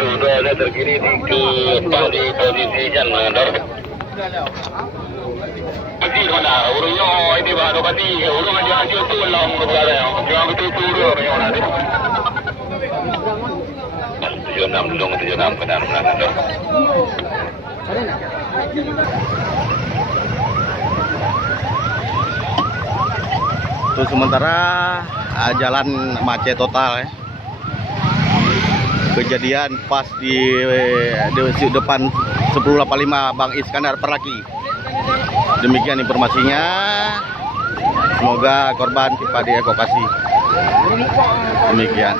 Sudah terkini di posisi jalan. Pasti mana urusnya ini baru pasti urus aja tu lah berada yang jangan betul turun orang ada. 76 dong 76 benar. Tuh sementara jalan macet total ya. Kejadian pas di depan 1085 Bang Iskandar Perlaki. Demikian informasinya. Semoga korban cepat dievakuasi. Demikian.